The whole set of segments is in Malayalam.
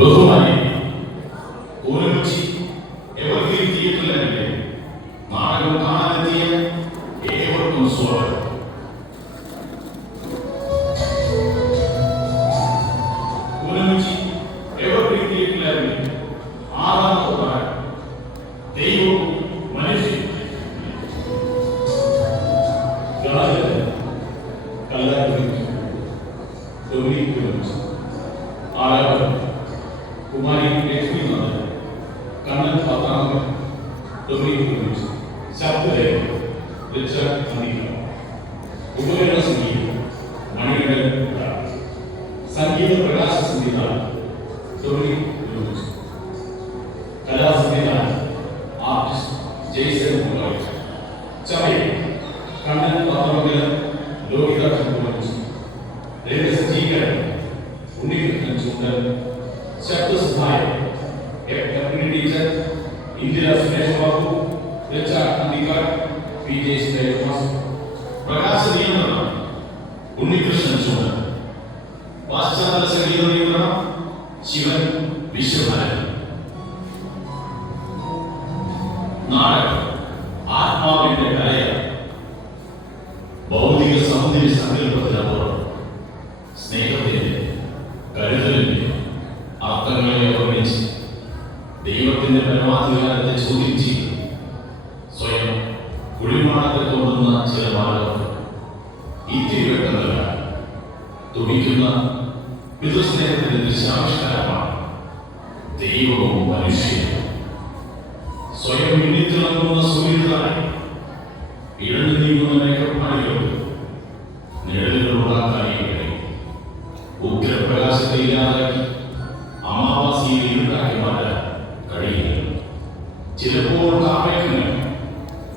ബഹുമാനി ഒരുമിച്ച് എവർഗ്രീൻ തിയേറ്ററിലെ നാടകം കാണാനെത്തിയ ഏവർക്കും സ്വാഗതം. ഒരുമിച്ച് എവർഗ്രീൻ തിയേറ്ററിലെ ആറാമത്തെ ഭാഗം ദൈവവും മനുഷ്യനും. കുമാരി ലക്ഷ്മി നാഥൻ, കണ്ണൻ പത്താമൻ, ശബ്ദരേഖ ഉപകരണ സംഗീതം മണികണ്ഠൻ, സംഗീത പ്രകാശ സംവിധാനം കലാസംവിധാനം ആർട്ടിസ്റ്റ് ജയ്സൺ മുളക്, ചമയ കണ്ണൻ പത്താമൻ, ലോഹിത രംഗസജ്ജീകരണം ഉണ്ണികൃഷ്ണൻ ചൂണ്ടൻ, ശബ്ദസഹായം ടീച്ചർ ഇന്ദിര സുരേഷ് ബാബു, പ്രകാശ നിയന്ത്രണം ഉണ്ണികൃഷ്ണൻ ചൂണ്ടൻ, പാശ്ചാത്യ സംഗീത നിയന്ത്രണം ശിവൻ വിശ്വനാഥൻ. നാടകം ആത്മാവിന്റെ കലയാണ്. ഭൗതിക സൗന്ദര്യ സങ്കല്പത്തിനപ്പുറം സ്നേഹത്തിന്റെ കരുതലിന്റെ അർത്ഥങ്ങളെ ഓർമ്മിച്ച് ദൈവത്തിന്റെ പരമാധികാരത്തെ ചോദ്യം ചെയ്ത് സ്വയം കുളിമാണത്തെ തോന്നുന്ന ചില മാനവർ ഈ തിരുവെട്ടതല്ല തുടിക്കുന്ന പിതൃസ്നേഹത്തിന്റെ ദൃശ്യാവിഷ്കാരമാണ് ദൈവവും മനുഷ്യനും. സ്വയം മിന്നിത്തിളങ്ങുന്ന സൂര്യനായി ഇഴഞ്ഞു നീങ്ങുന്ന മേഘപ്പാടികൾക്ക് നിഴലുകളുള്ള കാര്യങ്ങളെ ഉഗ്രപ്രകാശത്തെ ഇല്ലാതാക്കി അമാവാസിയിൽ ഇരുട്ടാക്കി മാറ്റാൻ കഴിയില്ല. ചിലപ്പോൾ കാമേഘങ്ങൾ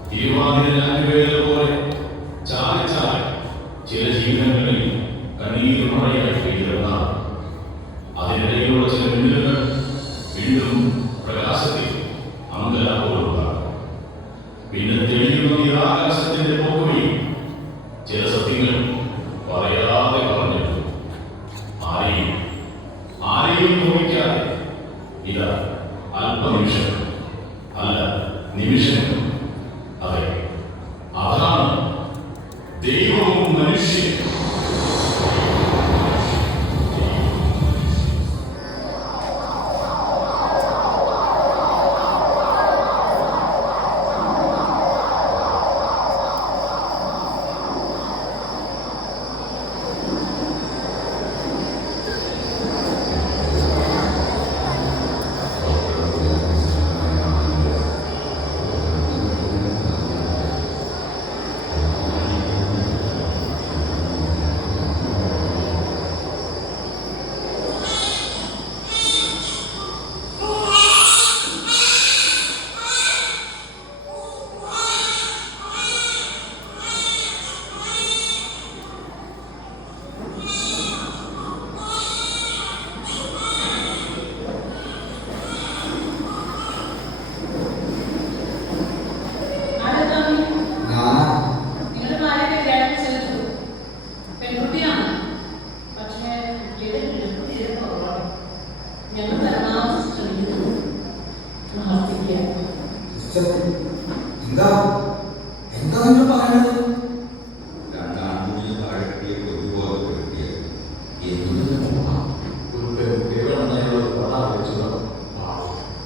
തിരുവാതിര ഞാറ്റുവേല പോലെ ചാരി ചാരി ചില ജീവിതങ്ങളിൽ കണ്ണീർ മഴയായി പെയ്തിരുന്നാൽ അതിനിടയിലുള്ള ചില മിന്നലുകൾ വീണ്ടും പ്രകാശത്തിൽ അങ്കലാപ്പോലുണ്ടാകും. പിന്നെ തെളിയുന്ന ഈ ആകാശത്തിന്റെ പോക്കുവഴി ചില സത്യങ്ങൾ പറയാതെ പറഞ്ഞിട്ടു ആരെയും നോവിക്കാതെ ഇതാ അല്പനിമിഷം അല്ല നിമിഷങ്ങൾ. അതെ, അതാണ് ദൈവവും മനുഷ്യനും.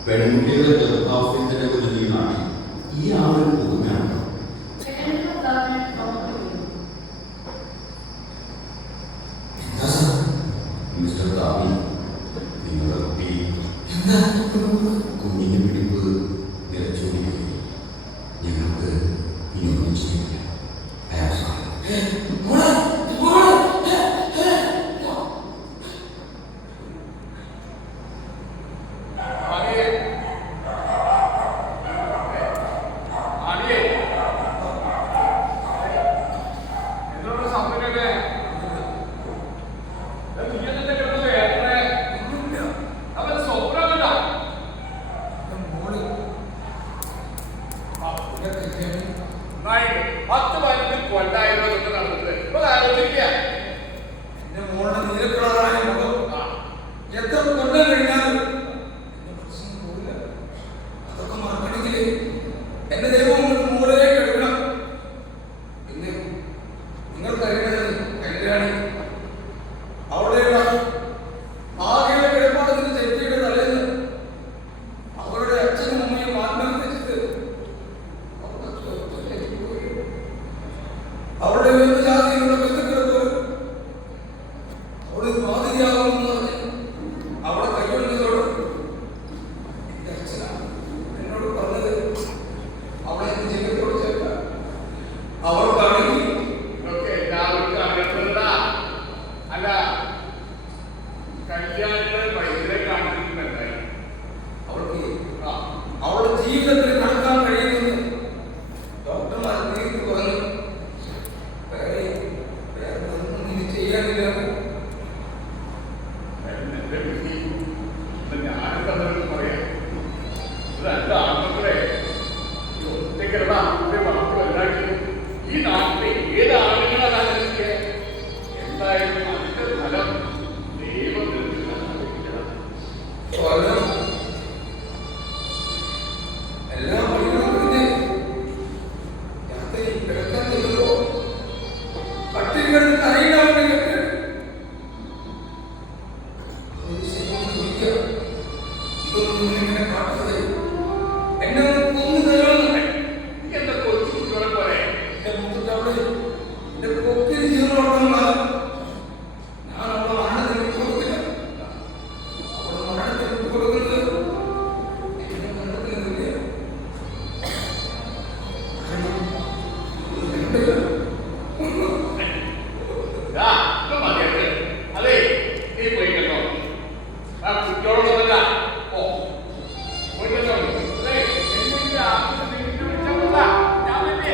പെൺകുട്ടികളുടെ ഗർഭാവസ്ഥയുടെ കുഞ്ഞുങ്ങളാണ് ഈ ആളൊരു പുതുമയാണ്. മിസ്റ്റർ താവി, നിങ്ങളുടെ കുട്ടി കുഞ്ഞിന്റെ പിടിപ്പ് നിറച്ചുകൊണ്ടിരിക്കുന്നു. ഞങ്ങൾക്ക് ഇനി ഒന്നും ചെയ്യില്ല. Right. 10 കൊല്ലായിരം നടന്നത് അവളുടെ ഉയർന്ന ജാതിയിലുള്ള ബന്ധുക്കൾക്ക് അവള് മാതൃകയാകുമെന്ന് പറഞ്ഞ് അവളെ കൈയൊഴിഞ്ഞതോട് എന്റെ അച്ഛനാണ് എന്നോട് പറഞ്ഞത് അവളെ എന്റെ ജീവിതത്തോട് ചേർത്ത അവൾക്കാണെങ്കിൽ ഇതൊക്കെ എല്ലാവർക്കും അറിയപ്പെടുന്നതാ. അല്ല, കല്യാണത്തിന് പൈസ കാണിക്കുന്നുണ്ടായി. അവൾക്ക് അവളുടെ ജീവിതത്തിൽ നടക്കാൻ കഴിയുമെന്ന് ഡോക്ടർമാർ നേരിട്ട് പറഞ്ഞു. വേറെ ഒന്നും ഇനി ചെയ്യാനില്ല. എന്റെ വിധി ഞാനൊക്കെ പറയാം. രണ്ട് ആൺമക്കളെ ഒറ്റയ്ക്കുള്ള ആൺകുട്ടി വളർത്തു എല്ലാവരും ഈ നാട്ടിലെ ഏത് ആളുകളാണ് എന്തായാലും അതിന്റെ ഫലം ദൈവത്തിൽ എല്ലാം പരിഗണിക്കുന്നതിന് യാത്രയിൽ കിടക്കാൻ ചെല്ലുമ്പോ പട്ടിൽ കിടന്ന് കരയിടാവുന്ന കേട്ട് ഒരു ശരിക്കും ചോദിക്കുക, ഇതൊന്നും നിന്നിങ്ങനെ കാട്ടുന്നത് എന്നെ ഒന്ന് കൊന്നു തരുമെന്ന്. എന്റെ കൊച്ചു കുട്ടികളെ പോലെ എന്റെ മുത്തവിടെ എന്റെ കൊക്കിന് ജീവനോടൊപ്പം കാലം ഞാൻ അവളെ മരണത്തിന് വിട്ടുകൊടുക്കില്ല. അവളെ മരണത്തിന് വിട്ടുകൊടുക്കുന്നത് എന്നെ കണ്ടെത്തുന്നില്ല. അതെ, നീ പോയി കേട്ടോ. ആ കുട്ടിയോടൊന്നല്ല. ഓ പോയി കേട്ടോ. എന്തെങ്കിലും ആവശ്യം വിളിച്ചാൽ ഞാൻ തന്നെ.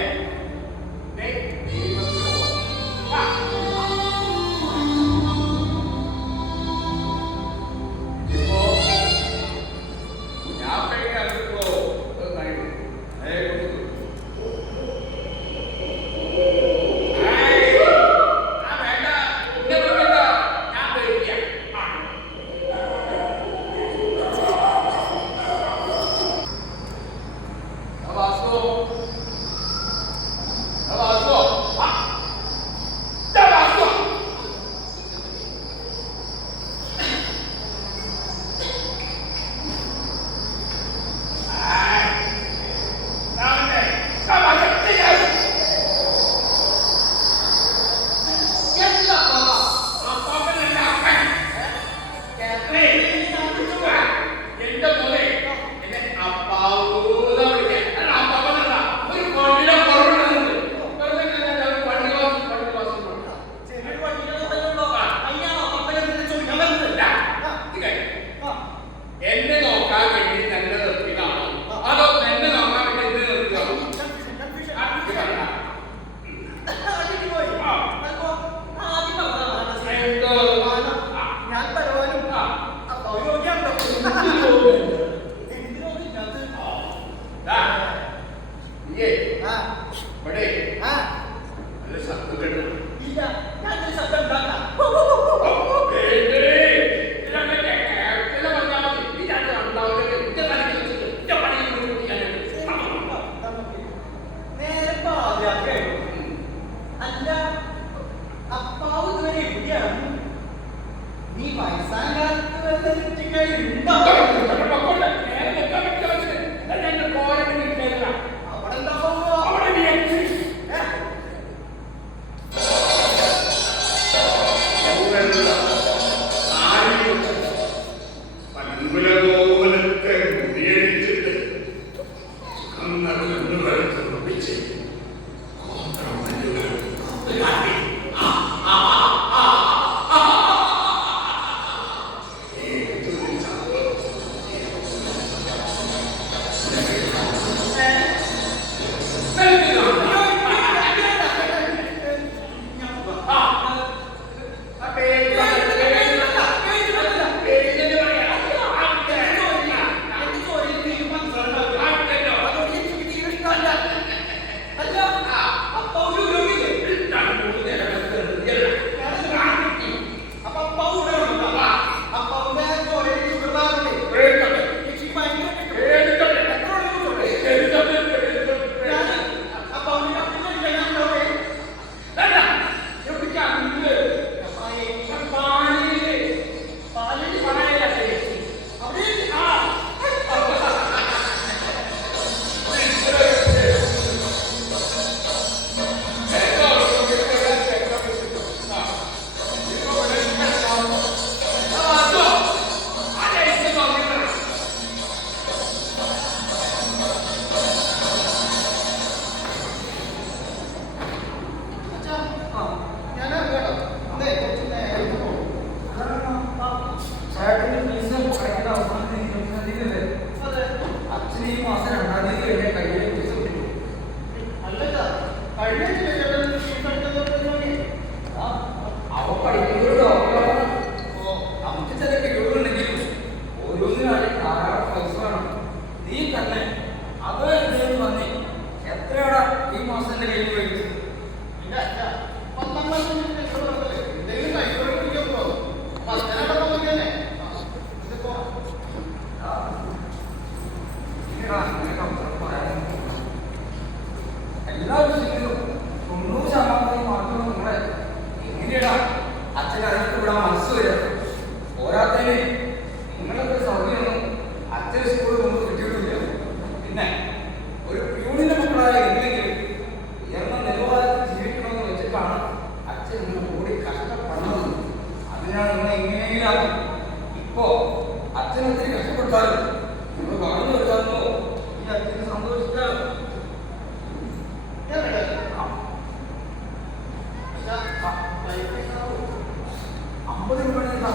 50 രൂപ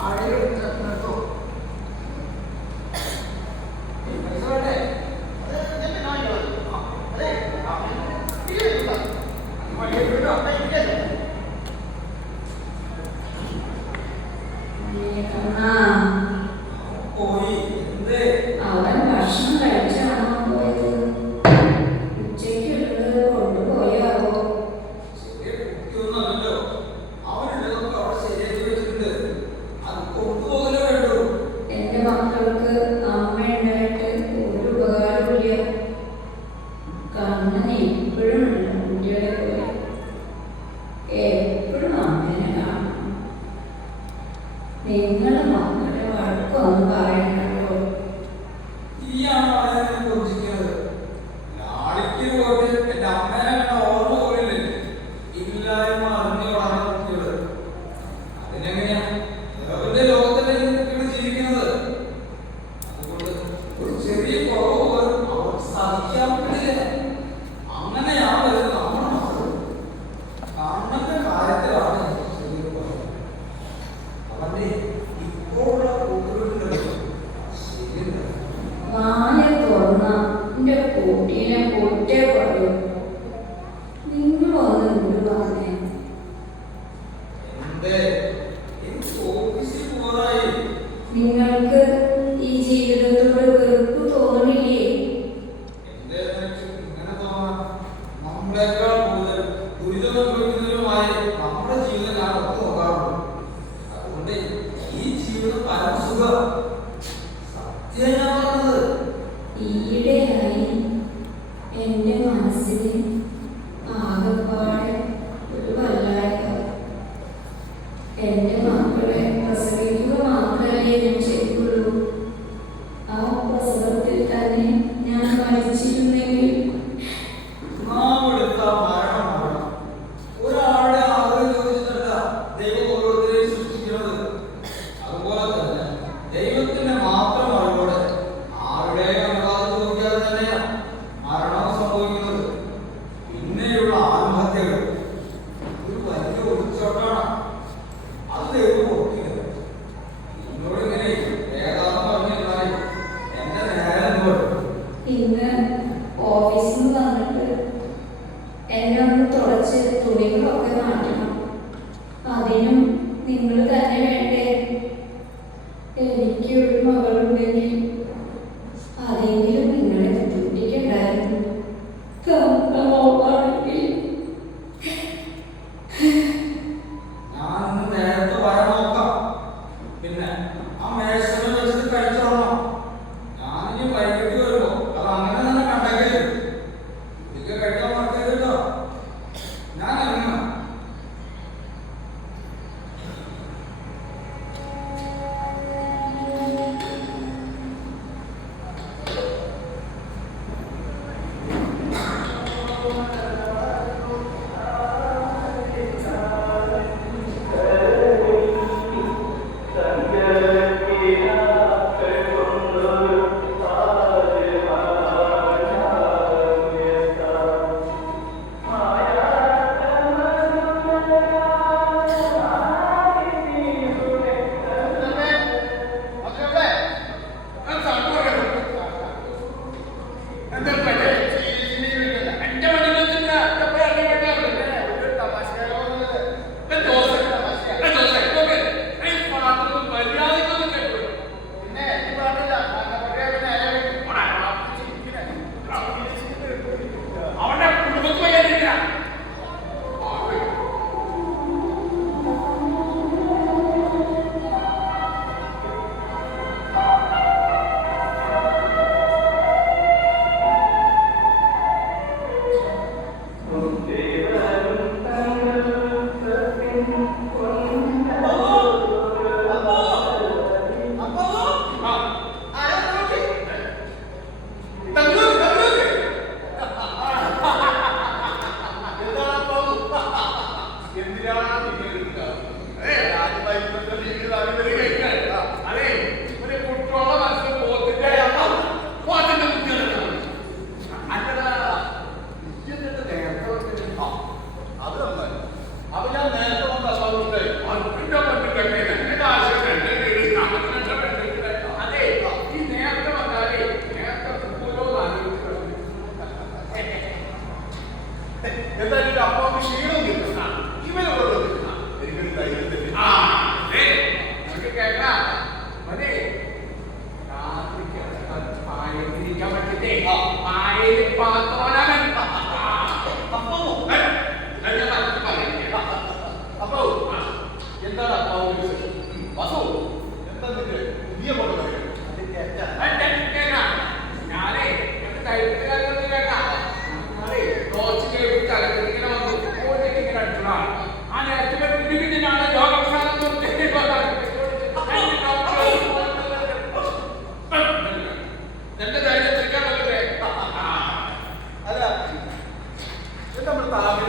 ആളുകൾ നിർത്തോ പൈസ വേണ്ടേ പോയി എന്തേ അവൻ ഭക്ഷണം കഴിച്ചാണോ പോയത്? ഉച്ചയ്ക്കുള്ളത് കൊണ്ടുപോയാവോ? ചെറിയ കുട്ടിയൊന്നുമല്ലല്ലോ. അവനുള്ളതൊക്കെ അവിടെ ശരിയാക്കി വെച്ചിട്ടുണ്ട്. അത് കൊണ്ടുപോകലേ വേണ്ടൂ. എന്റെ മക്കൾക്ക് അമ്മയുണ്ടായിട്ട് ഒരു ഉപകാരമില്ല. കണ്ണൻ ഇപ്പോഴും ഉണ്ട് കുട്ടികളെ പോലെ. എപ്പോഴും അമ്മേനെ കാണണം. നിങ്ങളുടെ മക്കളുടെ വഴക്കൊന്നും പറയണ്ടല്ലോ. ഈയാണ് അവനെ കൊഞ്ചിക്കുന്നത്. ലാളിക്ക് പോയിട്ട് എന്റെ അമ്മേനെ കണ്ട ഓർമ്മ പോലില്ലേ? ഇല്ലായ്മ അറിഞ്ഞു വളർന്ന കുട്ടികള്. അതിനെങ്ങനെയാ അവരുടെ ലോകത്തിലെ ഈ കുട്ടികൾ ജീവിക്കുന്നത്? അതുകൊണ്ട് ഒരു ചെറിയ കുറവ് പോലും അവർക്ക് സഹിക്കാൻ പറ്റില്ല. അങ്ങനെയാണ് വരുന്നത് നമ്മുടെ മക്കൾ. കണ്ണന്റെ കാര്യത്തിലാണ് ചെറിയൊരു കുറവ്. അവന്റെ ഇപ്പോഴുള്ള കൂട്ടുകെട്ടുകൾ ശരിയല്ല. വായ തുറന്ന എന്റെ കുട്ടീനെ കുറ്റേ പറയൂ. നിങ്ങളൊന്ന് ഇങ്ങോട്ട് പറഞ്ഞേ. എന്തേ എനിക്ക് ഓഫീസിൽ പോകാനായി. നിങ്ങൾക്ക് ഈ ജീവിതത്തോട് വെറുപ്പ് തോന്നില്ലേ? എന്തേ നിനക്ക് ഇങ്ങനെ തോന്നാൻ? നമ്മളെക്കാൾ കൂടുതൽ ദുരിതം അനുഭവിക്കുന്നവരുമായി നമ്മുടെ ജീവിതം ഞാൻ ഒത്തു നോക്കാറുണ്ട്. അതുകൊണ്ട് ഈ ജീവിതം പരമസുഖം. സത്യം ഞാൻ പറഞ്ഞത്. ഈയിടെയായി എന്റെ മനസ്സിന് ആകെപ്പാടെ ഒരു വല്ലായ്മ. എന്റെ മക്കളെ പ്രസവിക്കുക മാത്രമല്ലേ ഞാൻ ചെയ്തുള്ളൂ. ആ പ്രസവത്തിൽ തന്നെ ഞാൻ മരിച്ചിരുന്നെങ്കിൽ നാം എടുത്ത മരണമാണ്. ഒരാളുടെ ആഗ്രഹം ചോദിച്ചിട്ടല്ല ദൈവം ഓരോരുത്തരെയും സൃഷ്ടിക്കുന്നത്. അതുപോലെ തന്നെ ദൈവത്തിന്റെ മാത്രം അറിവോടെ ആരുടെയും അനുവാദം ചോദിക്കാതെ തന്നെയാണ് മരണം സംഭവിക്കുന്നത്. പിന്നെയുള്ള ആത്മഹത്യകൾ ഒരു വലിയ ഒളിച്ചോട്ടാണ്. അത് ദൈവം ഓർക്കുന്നത്. എന്നോട് ഇങ്ങനെ ഏതാണെന്ന് പറഞ്ഞിരുന്നാൽ എന്റെ നേരം പോലും. ഇന്ന് ഓഫീസിൽ നിന്ന് വന്നിട്ട് എന്നെ ഒന്ന് തുടച്ച് തുണികളൊക്കെ മാറ്റണം. അതിനും നിങ്ങൾ തന്നെ വേണ്ടേ? എനിക്ക് ഒരു മകളുണ്ടെങ്കിൽ അതെങ്കിലും നിങ്ങളെ ബുദ്ധിമുട്ടിക്കണ്ടായിരുന്നു. മോളാണെങ്കിൽ ഞാൻ ഇന്ന് നേരത്തെ വരാൻ നോക്കാം. പിന്നെ ആ മേശമേൽ വെച്ചിട്ട് കഴിച്ചോളണം. ഞാനിനി വൈകിട്ട് വരുമ്പോ അത് അങ്ങനെ തന്നെ കണ്ടേക്കരുത്. ഇതൊക്കെ കഴിക്കാൻ മറക്കരുതല്ലോ. ഞാൻ ഇറങ്ങണം. എന്തായാലും അപ്പാവ് ക്ഷീണം കിട്ടും. ഇവന് വെള്ളം കിട്ടും. എനിക്കൊരു ധൈര്യത്തിൽ കേൾക്കാം മതി പായത്തിരിക്കാൻ പറ്റില്ലേ പായയിൽ പാത്തോനാകൻ അപ്പോ എന്താണ് അപ്പാവ് വസു എന്താ നിന്റെ പുതിയ പോലെ ഞാനേ കഴുത്തുകാരൊന്നും കേൾക്കാം ഞാനേ ടോർച്ച് ഇങ്ങനെ വന്നു ഇങ്ങനെ അടിച്ചോളാ ആ നേരത്തെ പിന്നെ ഞാൻ രോഗപ്രസാദം എന്റെ ധൈര്യം തിരിക്കാൻ പറ്റേ അല്ല നമ്മൾ താമര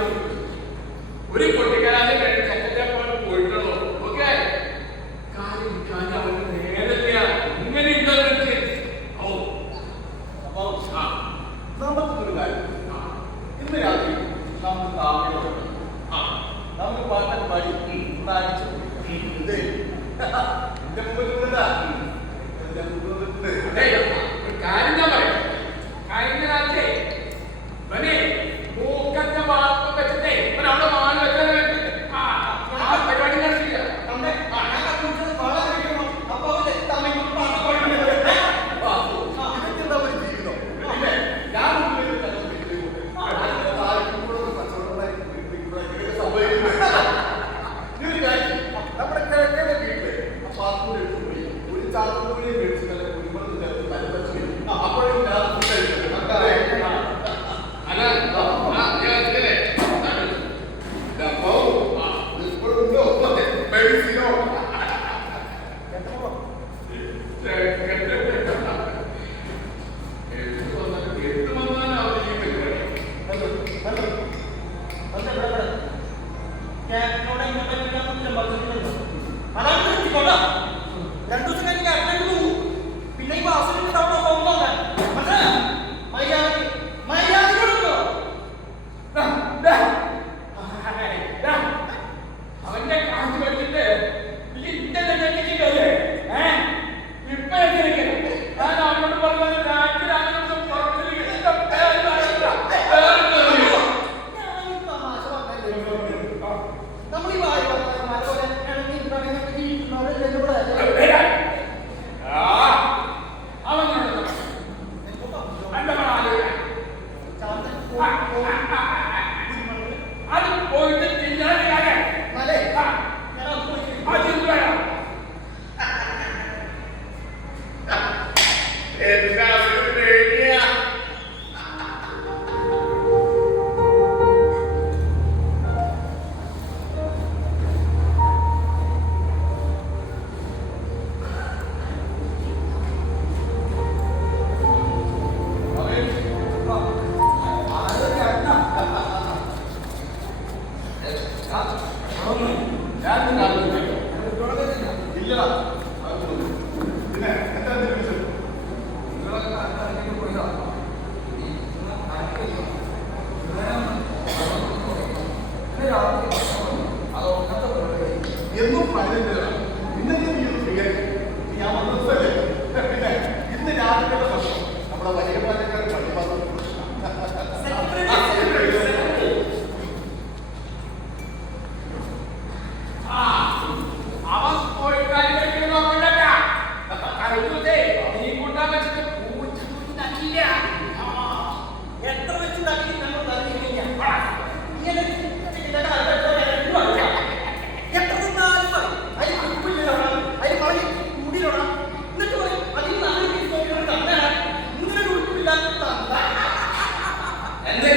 ഒരു പൊട്ടിക്കലാതെ കഴിഞ്ഞ ചെക്കത്തെ പോലെ പോയിട്ടുള്ളൂ ഓക്കെ കാര്യം കാര്യം അവർക്ക് നേരല്ല ഇങ്ങനെ ഉണ്ടോ ഓ അപ്പൊ നമുക്കൊരു കാര്യം ഇന്ന് രാത്രി നമുക്ക് താമര നമുക്ക് പാട്ടൊക്കെ പാടി അടിച്ചു എന്റെ മുമ്പിൽ കാര്യം ഞാൻ പറയാം കഴിഞ്ഞ രാത്രി മൂക്കത്തെ വാർത്ത വെച്ചിട്ടേ അവിടെ മാറി വെച്ചാൽ പരിപാടി നടത്തില്ല നമ്മുടെ കിഴക്കേ വീട്ടില് പാസ്പോർട്ട് എടുത്തുപോയി ഒരു ചാത്തൂരിയെ മേടിച്ച് നല്ല കുരുമുളക് ചേർത്ത് മരുന്ന് അപ്പോഴും ഞാൻ മെഡിസിനോ പിന്നെ ഈ ബാസിന്റെ അവന്റെ കാശ് പഠിച്ചിട്ട് ഇപ്പൊ ഞാൻ അവനോട് പറഞ്ഞത് നമ്മൾ ഈ വായു അത് പോയിട്ട് ഇല്ലടാ പിന്നെ എന്താ വിളിച്ചത് എന്നും പറഞ്ഞിട്ടില്ല ഇന്നത്തെ നീ ഒന്ന് സ്വീകരിക്കും ഞാൻ വന്നതല്ലേ പിന്നെ ഇന്ന് രാത്രിയുടെ പ്രശ്നം നമ്മുടെ വലിയ പാലക്കാർ പള്ളിപ്പാത്രം അവൻ പോയി കാര്യം നോക്കണ്ട നീ കൂട്ടാൻ വെച്ചിട്ട് പൂച്ചില്ല എത്ര വെച്ച് തട്ടി നമ്മൾ തന്നില്ല ഇങ്ങനെ എത്ര തിന്നാലും മതി അതിൽ കുപ്പില്ലിടണം അതിൽ കളി കൂടിയിടണം എന്നിട്ട് പറയും അതിൽ നാല് ഇങ്ങനെ ഉടുപ്പില്ലാത്ത എന്റെ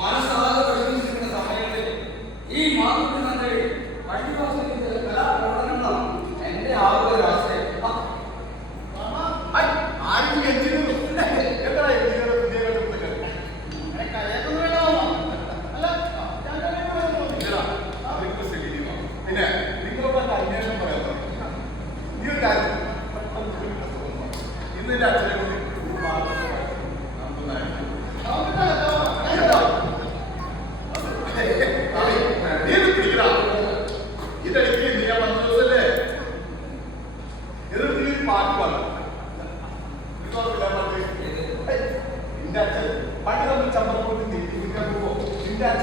മനസ്സാകെ വിഷമിച്ചിരിക്കുന്ന സമയത്ത് ഈ മാതൃ നന്ദി പള്ളിവാസത്തിന്റെ കലാപ്രകടനങ്ങളാണ് എന്റെ ആളുകളുടെ രാഷ്ട്രീയം ആരും എത്തിയിരുന്നു എന്താ പിന്നെ നിങ്ങളോട് അന്വേഷണം പറയാൻ നീ ഒരു കാര്യം ഇന്ന് എന്റെ അച്ഛനെ കൊണ്ട് ഇതടിക്ക് നീ ഞാൻ വന്ന ദിവസല്ലേ എന്നിട്ട് നീ പാട്ട് പാടും നിന്റെ അച്ഛൻ പണ്ട് നമ്മൾ ചമ്മൽ കൊണ്ട് നീക്കാൻ പോകുമ്പോ നിന്റെ അച്ഛൻ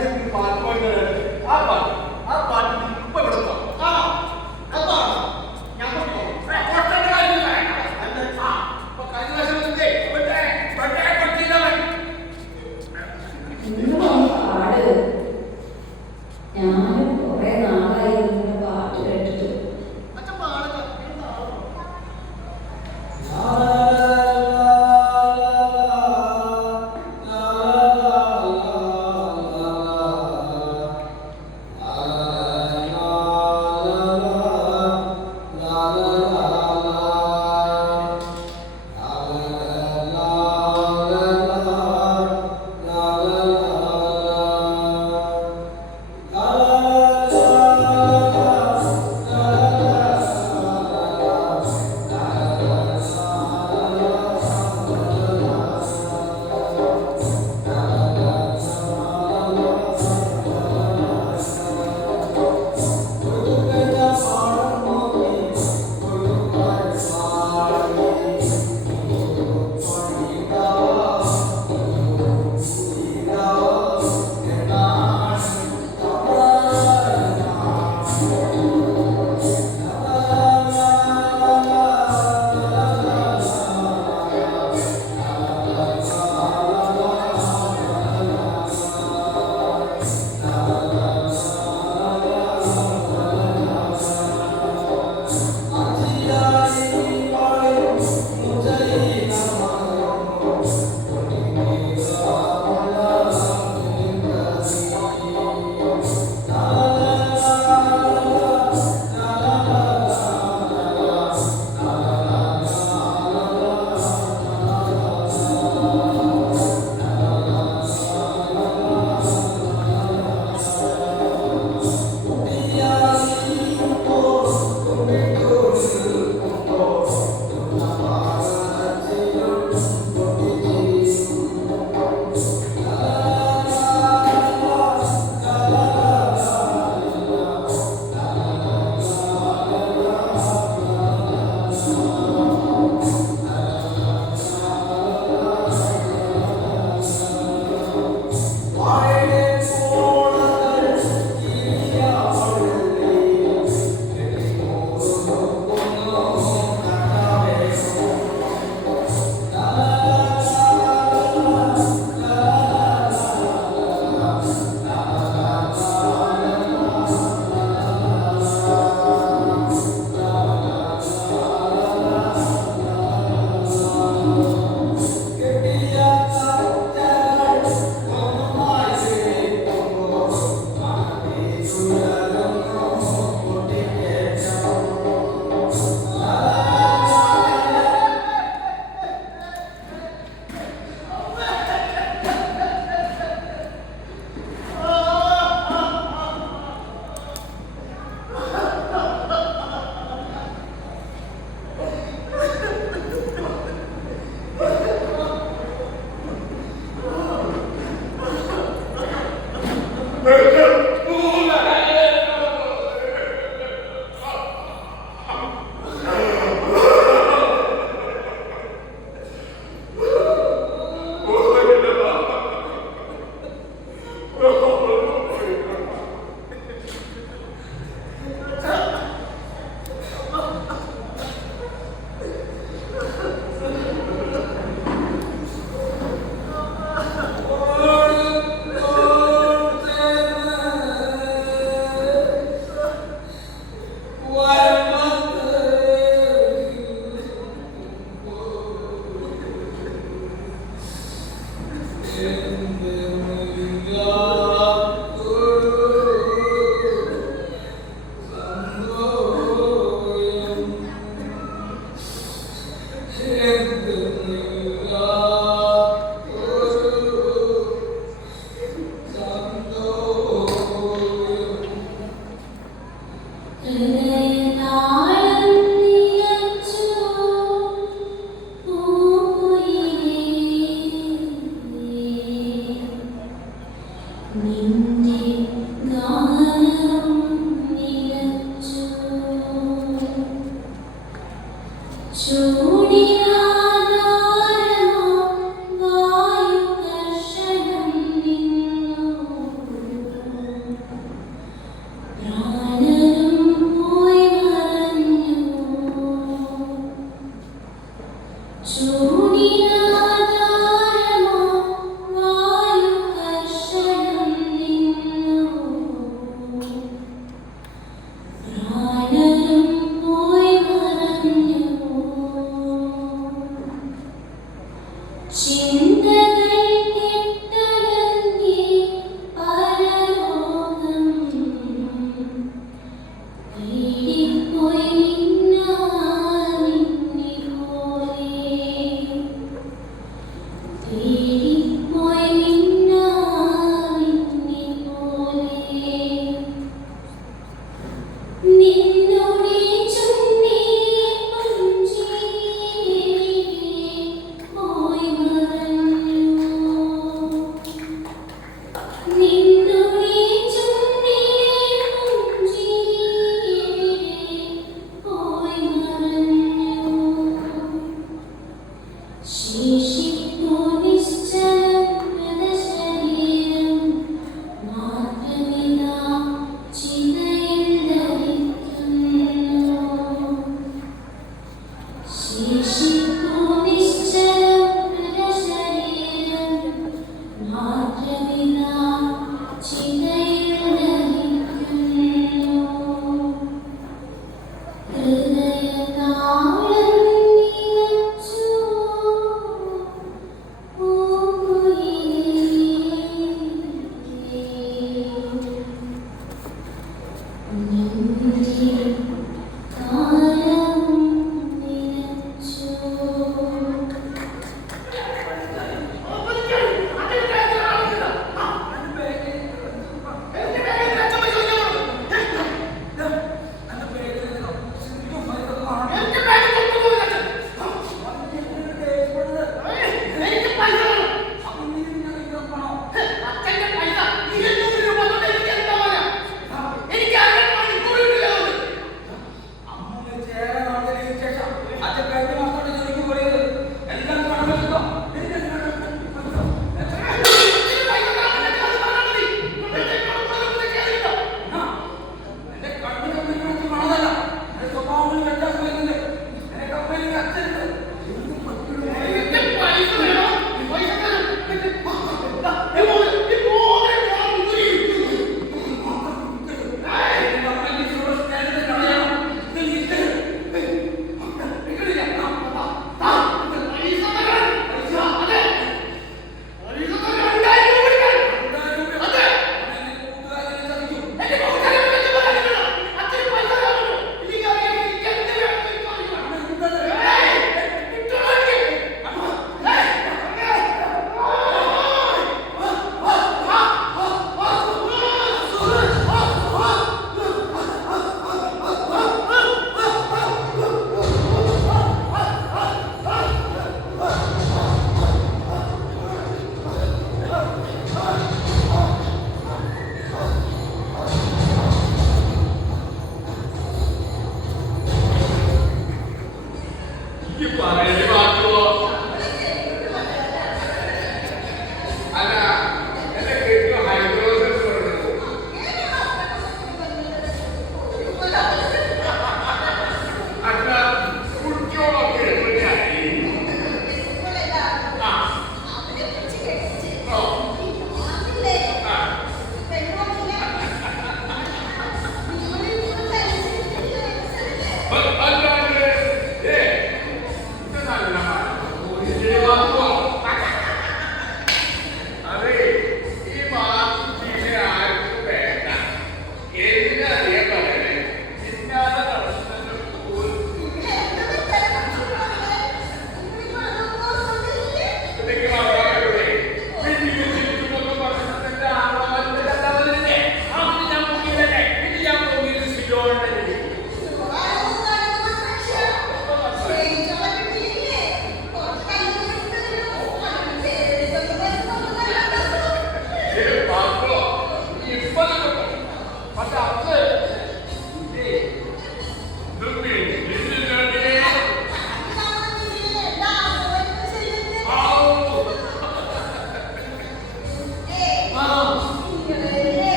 ഓട് ഓട്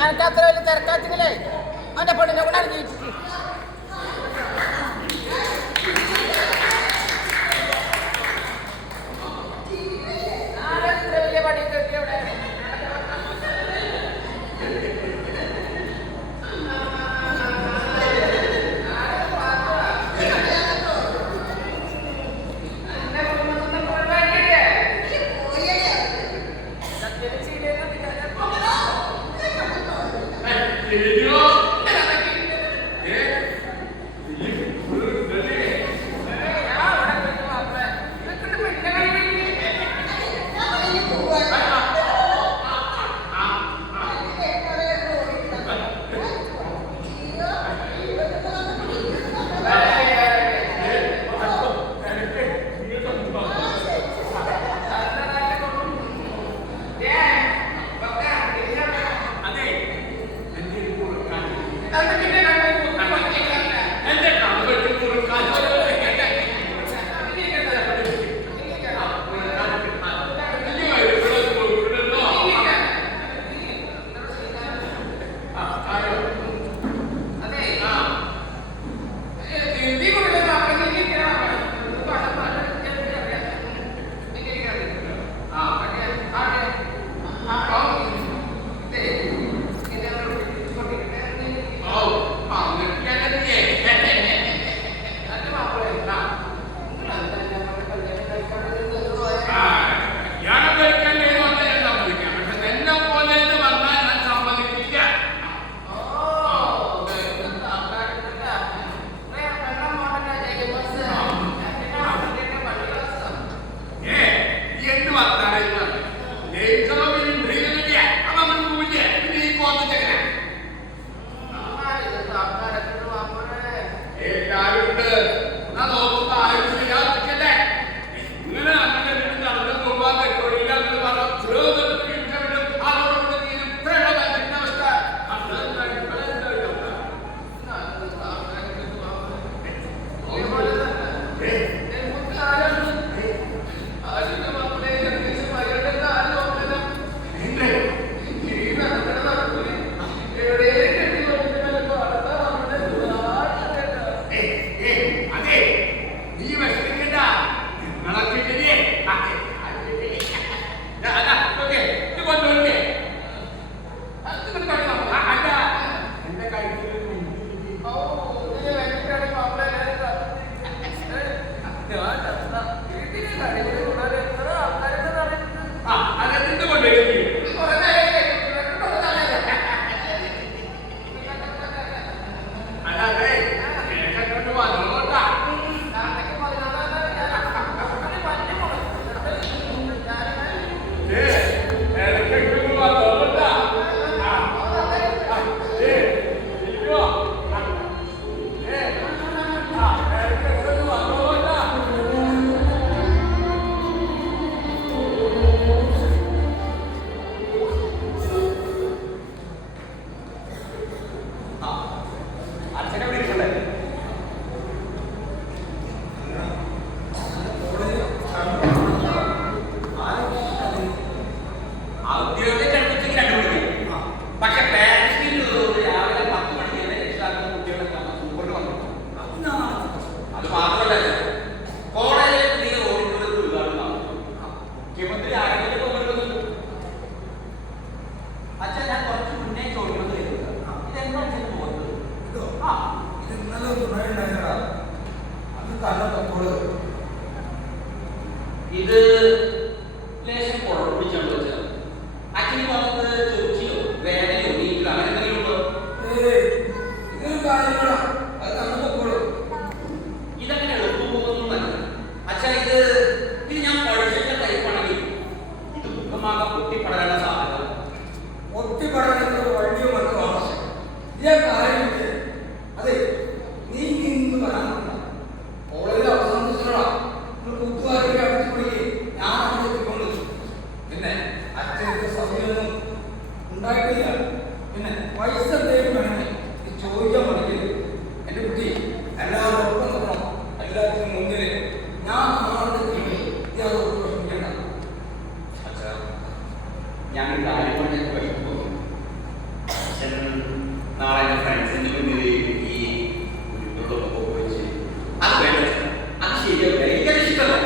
ഞങ്ങൾക്ക് അത്ര വലിയ തിരക്കാച്ചെങ്കിലേ അവന്റെ പെണ്ണിനെ കൂടെ ജീവിച്ചു. വലിയ പണി കിട്ടി അവിടെ. ഇത് ലേശം കുഴപ്പിച്ചാണ് വെച്ചത്. അച്ഛന് പറഞ്ഞത് ചൊറിച്ചിലോ വേദനയോ നീക്കിലോ അങ്ങനെ എന്തെങ്കിലും ഉണ്ടോ? ഇതങ്ങനെ എളുപ്പം പോകുന്നൊന്നുമല്ല അച്ഛാ. ഇത് ഞാൻ പഠിച്ചിട്ട ടൈപ്പാണെങ്കിൽ ഇത് ദുഃഖമാകെ പൊട്ടിപ്പടരാനുള്ള സാധ്യത. പൊട്ടിപ്പടരുന്നത് വഴിയോ മറ്റോ ആവശ്യം കാര്യമില്ല. അതെ, നീ ഇന്ന് വരാനുണ്ട കോളേജിൽ അവസാനിച്ചിട്ടാ കൂട്ടുകാരൊക്കെ അടിച്ചുപിടിക്ക് ഞാൻ അവിടെ എത്തിക്കൊണ്ട്. പിന്നെ അച്ഛനത്തെ സമയമൊന്നും ഉണ്ടായിട്ടില്ല. പിന്നെ പൈസ എന്തെങ്കിലും വേണമെങ്കിൽ നീ ചോദിക്കാൻ പഠിക്കരുത്. എൻ്റെ കുട്ടി എല്ലാവരും ഒപ്പം നോക്കണം. എല്ലാത്തിനും മുന്നിൽ ഞാൻ നാളെ യാതൊരു പ്രശ്നിക്കണ്ട. അച്ഛാ, ഞാൻ കാര്യം പറഞ്ഞ വിഷമം നാളെ എൻ്റെ ഫ്രണ്ട്സിൻ്റെ മുന്നിൽ ഈ ഉരുട്ടുള്ളൊക്കെ വെച്ച് അത് വേണ്ട, അത് ശരിയാവില്ല, എനിക്കത് ഇഷ്ടമല്ല.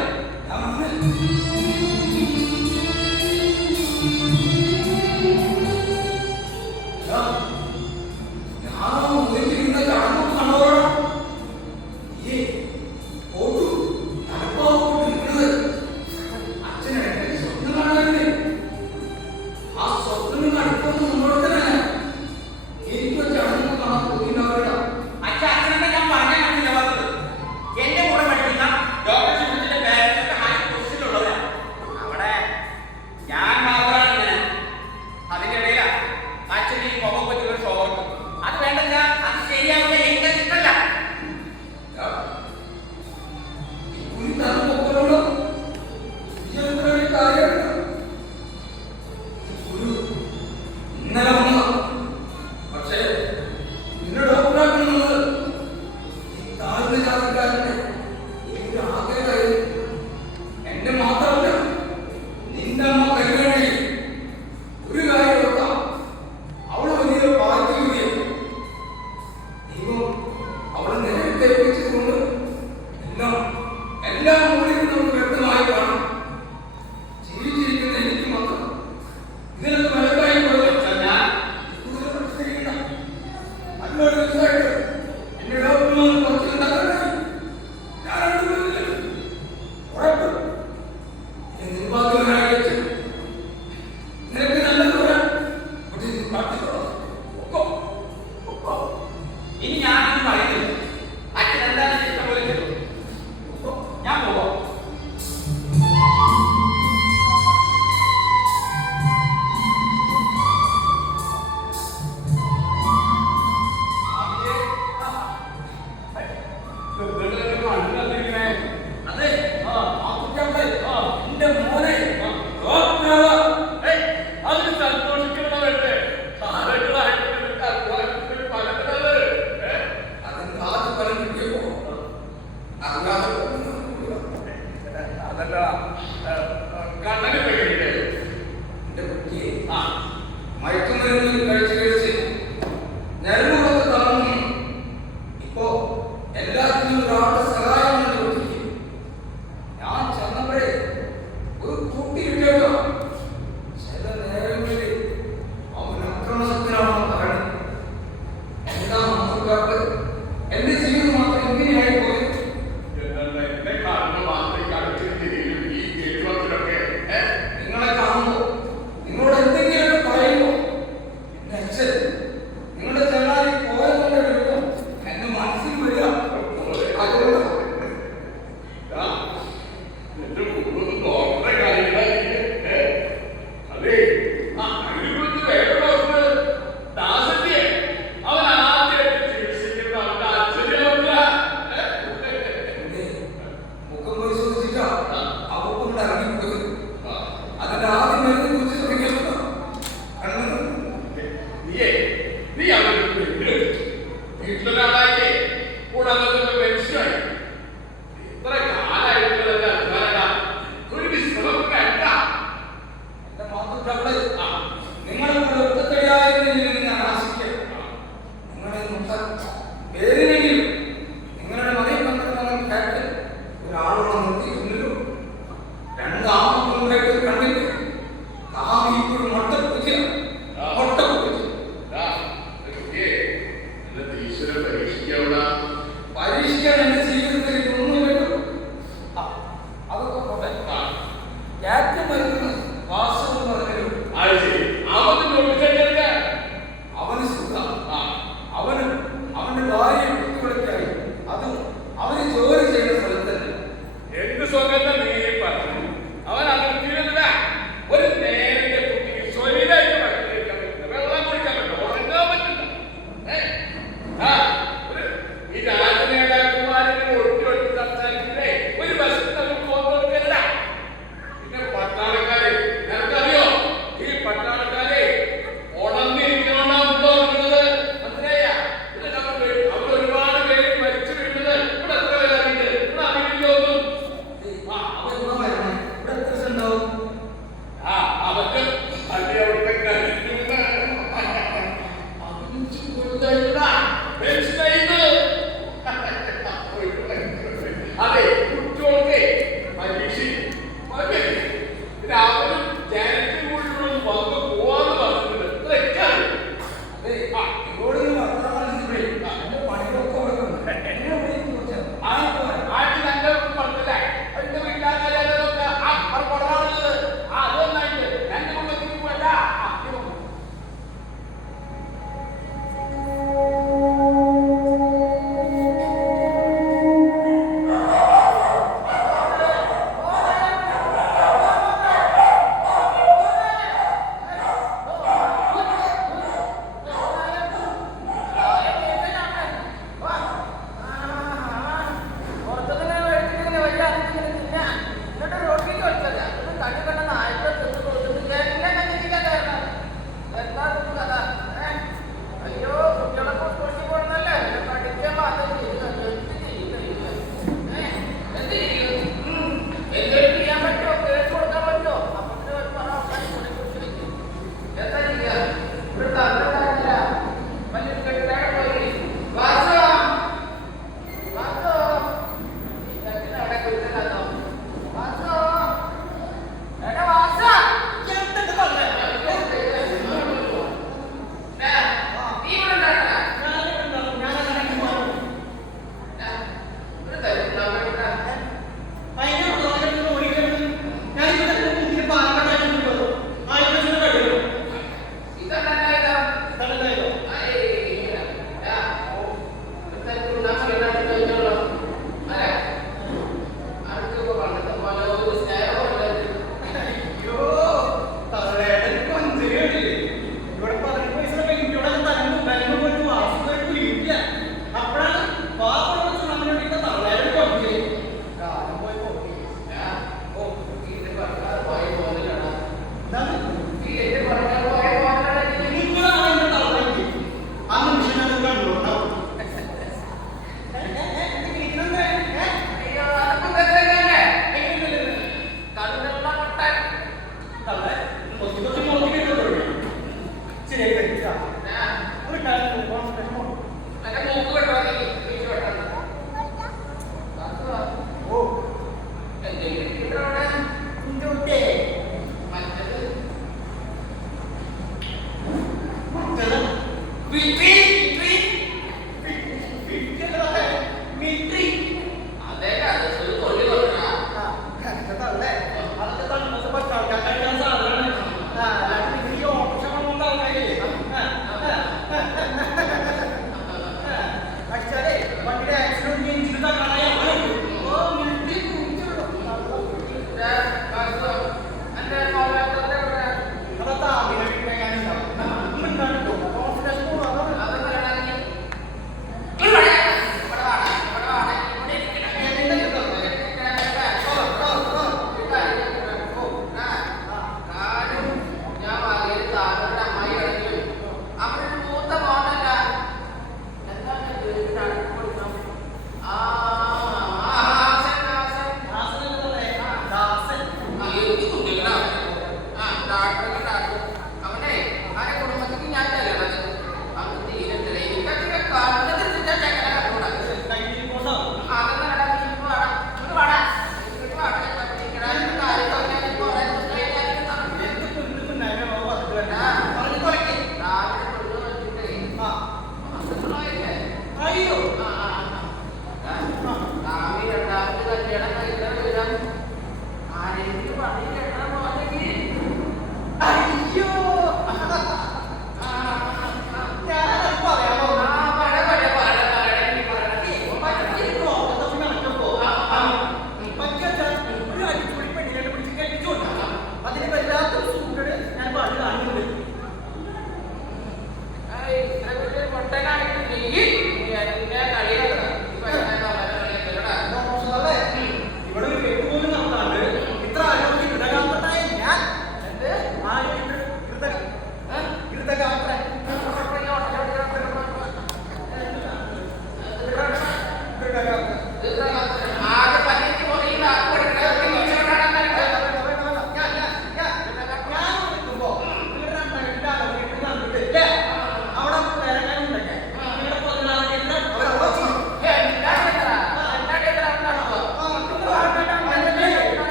രണ്ടാമത്തെ കണ്ടിട്ട്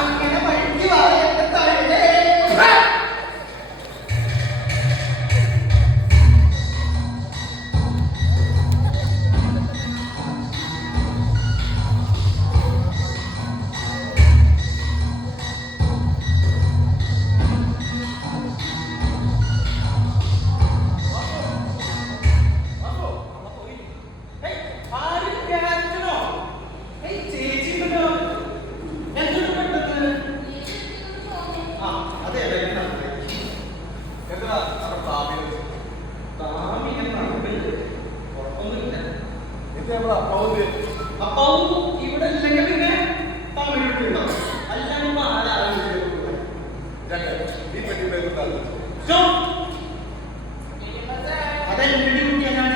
അങ്ങനെ വഴിക്ക് വാ എന്റെ തലയിലേ. അപ്പാവും ഇവിടെ ഇല്ലെങ്കിൽ പിന്നെ തമിഴ്ണ്ടോ അല്ലാണ്ട് അതെന്റെ ഡ്യൂട്ടിയാണ്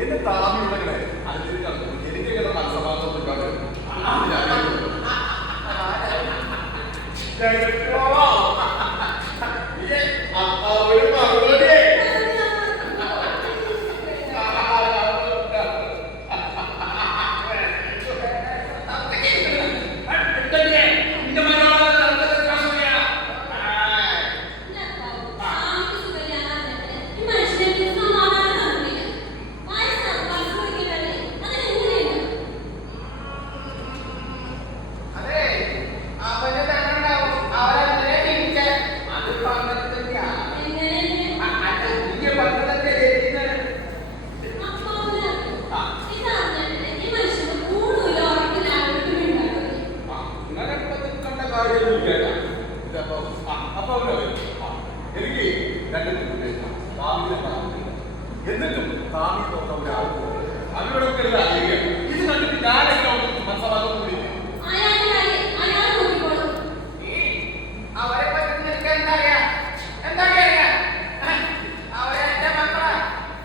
എന്റെ താമിയുണ്ടെങ്കിലേ എനിക്ക് മനസ്സമാധാനം എനിക്ക് എന്നിട്ടും താമി നോക്കാൻ ഒരാൾക്കും അവരോടൊക്കെ ഇത് കണ്ടിട്ട് ഞാനെല്ലാം മനസ്സമാധാനം കൂടി അവരെ പറ്റി നിനക്ക് എന്താ അറിയാ എന്താ അറിയാ അവരെ എന്റെ മക്കളാ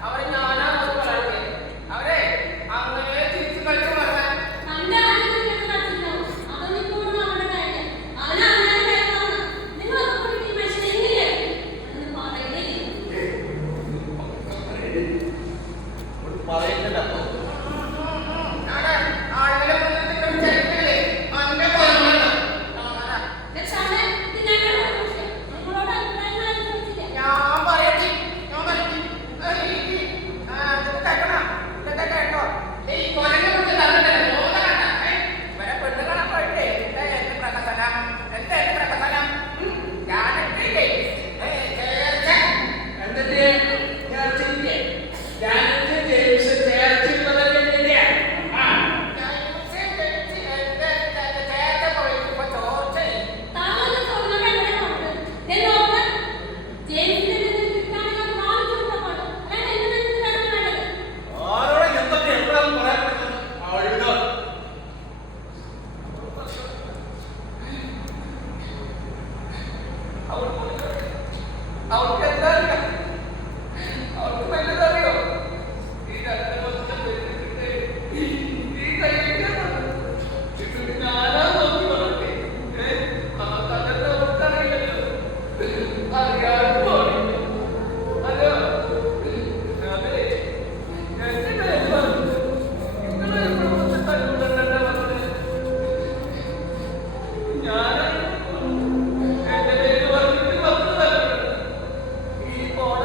അവരെ ഞാനാ വളർത്തി അവരെ അങ്ങനെ തിരിച്ചു കളിച്ചു പറഞ്ഞാൽ പറയുന്നില്ല ആളുകളെ ചരിത്രത്തിലെ അന്റെ പോലെയാണ് ഞാൻ പറയട്ടെ കേട്ടോ ഈ കൊലനെ കുറിച്ച് തന്നിട്ടല്ലോ ഇവരെ പെണ്ണ് കാണാൻ പോയിട്ടേ എന്റെ പ്രകസനം എന്റെ പ്രകസനം ഞാനിട്ടില്ലേ എന്നിട്ട് ചേർച്ചില്ലേ ഞാനിട്ട് ജെയിംസ് ചേർച്ചിട്ടുള്ളതല്ലേ ചേർച്ച പോയി ഇപ്പൊ ചോർച്ചയായി ആരോടെ എന്തൊക്കെ എപ്പോഴാണ് പറയാൻ പറ്റുന്നത് ആളുകൾ അവർക്ക് എന്താ അറിയാം അവർക്ക് വല്ലതറിയോ ഈ ഈ കയ്യിലേക്ക് ഞാനാ നോക്കി വളർത്തി അതെന്താ അവർക്കറിയില്ലല്ലോ അറിയാതെ പോയി ഹലോ അതെ എന്റെ പേര് പറഞ്ഞു നിങ്ങളെ ഇവിടെ തല്ലുകൊണ്ടല്ല പറഞ്ഞത് ഞാൻ എന്റെ പേര് പറഞ്ഞിട്ട് വന്നതല്ല ഈ കോട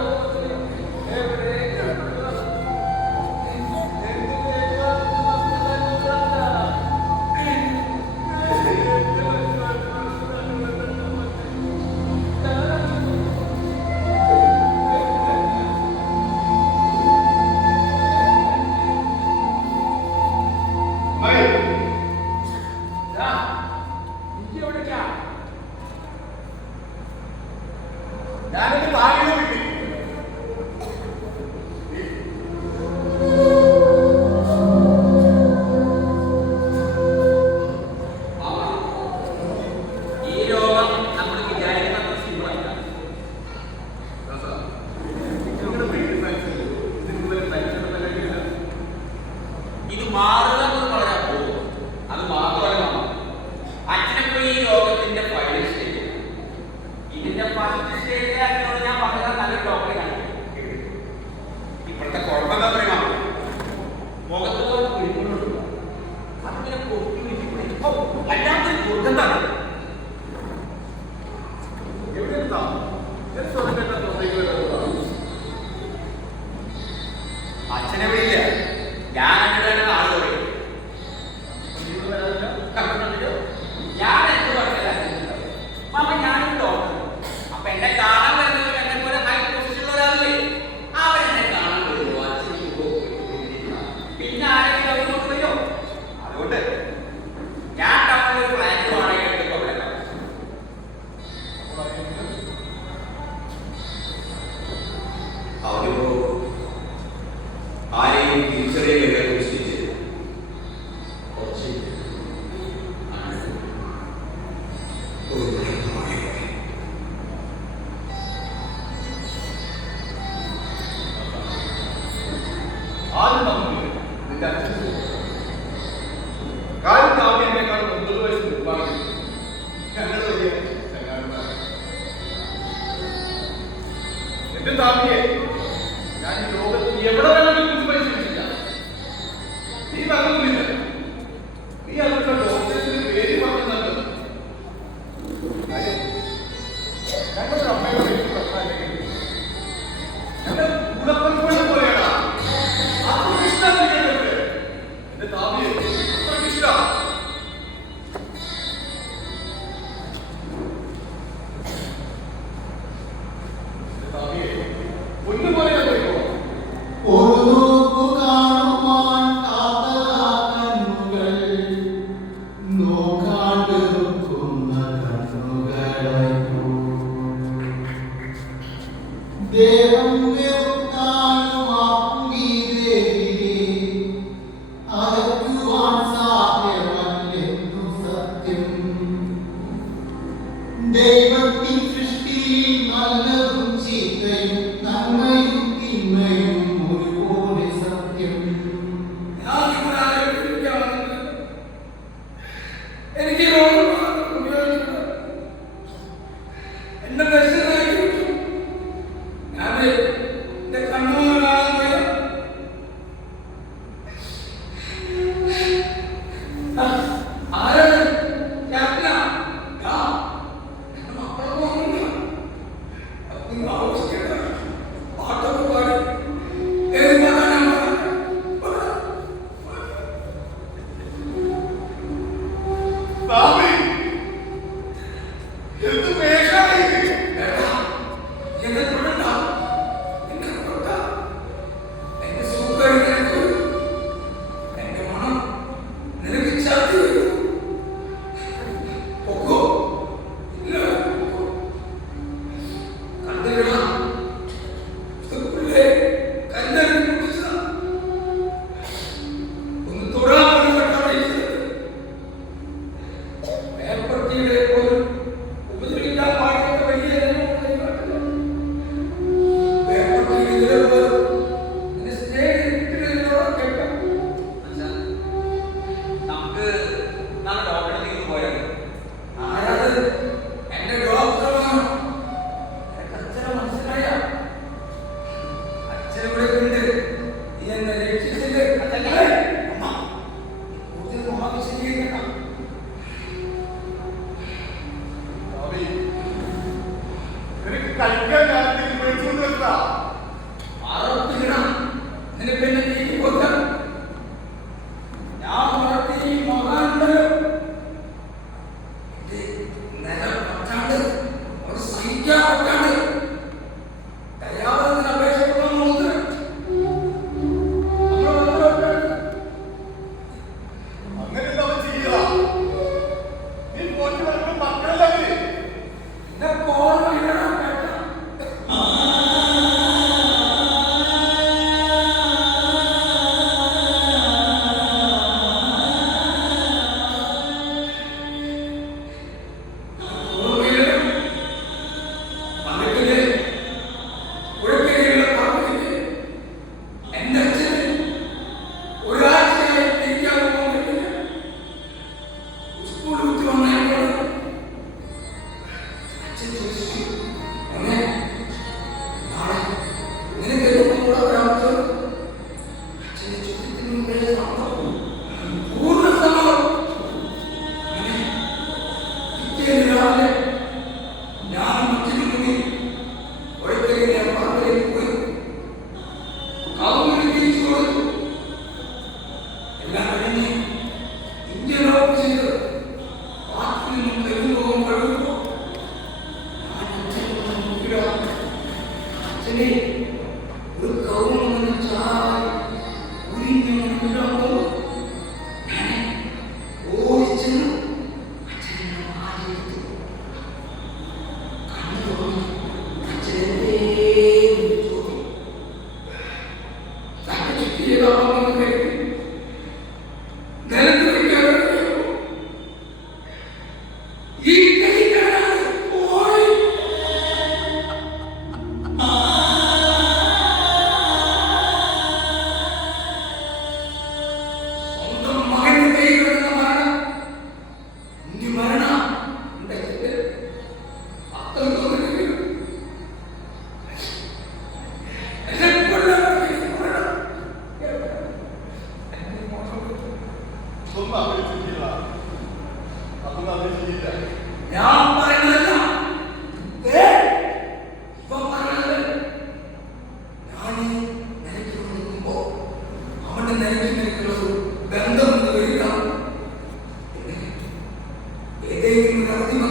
ഞാനെന്റെ താമിയെ വിട്ടു ഫസ്റ്റ് സ്റ്റേജിലെ അതിനോട് ഞാൻ പറഞ്ഞത് നല്ലൊരു ഡോക്ടറെ കാണിക്കും. ഇപ്പോഴത്തെ കുഴപ്പം എന്താ പറയുക? മുഖത്തുപോലെ കുഴിക്കുന്നുണ്ട്. അതിങ്ങനെ പൊട്ടി വിരിക്കൂടെ. വല്ലാത്തൊരു ദുർഗന്ധാണ്. എവിടെ എന്താ സ്വന്തം അച്ഛനെ വിളിയില്ല. ഞാൻ എന്നിട്ട് ആള് പറയും. ഞാൻ എന്ത് പറഞ്ഞില്ല. മാമ ഞാനൊരു ഡോക്ടർ. അപ്പൊ എന്നെ കാണാൻ വരുന്നത് എന്നെ പോലെ ഹൈ പൊസിഷനുള്ള ഒരാളല്ലേ? അവരെന്നെ കാണാൻ വരുമോ? പിന്നെ ആരെങ്കിലും അവരോട് വരുമോ? അതുകൊണ്ട് ഞാൻ ടൗണിൽ ഒരു ഫ്ലാറ്റ് വാടക എടുത്തപ്പോ അവിടെ അവരിപ്പോ ആരെയും തിരിച്ചറിയുകയെ കുറിച്ച് കുറച്ച് ആദ്യം നമുക്ക് നിന്റെ അച്ഛൻ കാര്യം താമസിയേക്കാൾ 9 വയസ്സ് മുമ്പാണ് ഞങ്ങൾ വലിയ ചങ്ങാതിമാരാണ്. എന്റെ താമിയെ ഞാൻ ഈ ലോകത്ത് എവിടെ വേണമെങ്കിലും പരിശീലിച്ചില്ല. നീ പറഞ്ഞില്ല. നീ അതിന്റെ ഡോക്ടേഴ്സിന് പേര് പറഞ്ഞത് ഞങ്ങളുടെ അമ്മയുടെ പേര് പ്രശ്നമല്ലെങ്കിൽ ഞങ്ങൾ കൂടപ്പറപ്പുകളെ പോലെയാണ്. അത്ര ഇഷ്ടമാണ് എന്റെ താമിയെ അത്ര ഇഷ്ടമാണ്. ദൈവത്തിൻ സൃഷ്ടിയിൽ നല്ലതും ചീത്തയും നന്മയും തിന്മയും ഒരുപോലെ സത്യം. ഞാൻ നിങ്ങളെ ആലോചിക്കുകയാണെങ്കിൽ എനിക്ക് ഈ രോഗം ഉപയോഗിച്ചിട്ട് എന്റെ ബസ്സിനായി ഞാൻ എന്റെ കണ്ണൂർ കാണാൻ പോയ ആരാണ് ക്യാപ്റ്റനാ? പാട്ടൊക്കെ പാടി ഏത് പാട്ടാണ് താമി എന്ത് വേഷമാണ് ഇത്? എന്നെ തൊടണ്ട, എന്നെ തൊട്ട എന്റെ സുഖം നിനക്ക് എന്റെ മണം നിനക്ക് ചാത്തി വരും. പൊക്കോ ഇല്ല കണ്ടുകിടാം കല്ലെടുത്ത് പൊട്ടിച്ചതാ. ഒന്ന് തൊടാൻ പോലും പറ്റാതെ മേൽപ്പത്തിയുടെ പോലും ഉപദ്രവിക്കാൻ പാടില്ല. വലിയ നമുക്ക് നാളെ ഡോക്ടറെ നിങ്ങൾ പോയാലോ? ആരാത്? എന്റെ ഡോക്ടറാണ്. എന്റെ അച്ഛനെ മനസ്സിലായ അച്ഛനിവിടെ ഉണ്ട്. നീ എന്നെ രക്ഷിച്ചിട്ട് അച്ഛനെ അമ്മ കൂടുതൽ ആവശ്യം താമി നിനക്ക് കഴിക്കാൻ ഞാൻ എന്തെങ്കിലും മേടിച്ചുകൊണ്ട് വെച്ചാ ആരോഗ്യം നിനക്ക് എന്നെ നീക്കി കൊടുക്കാൻ ഞാൻ വളർത്തി ഈ മകാനുണ്ടല്ലോ. ഇത് നില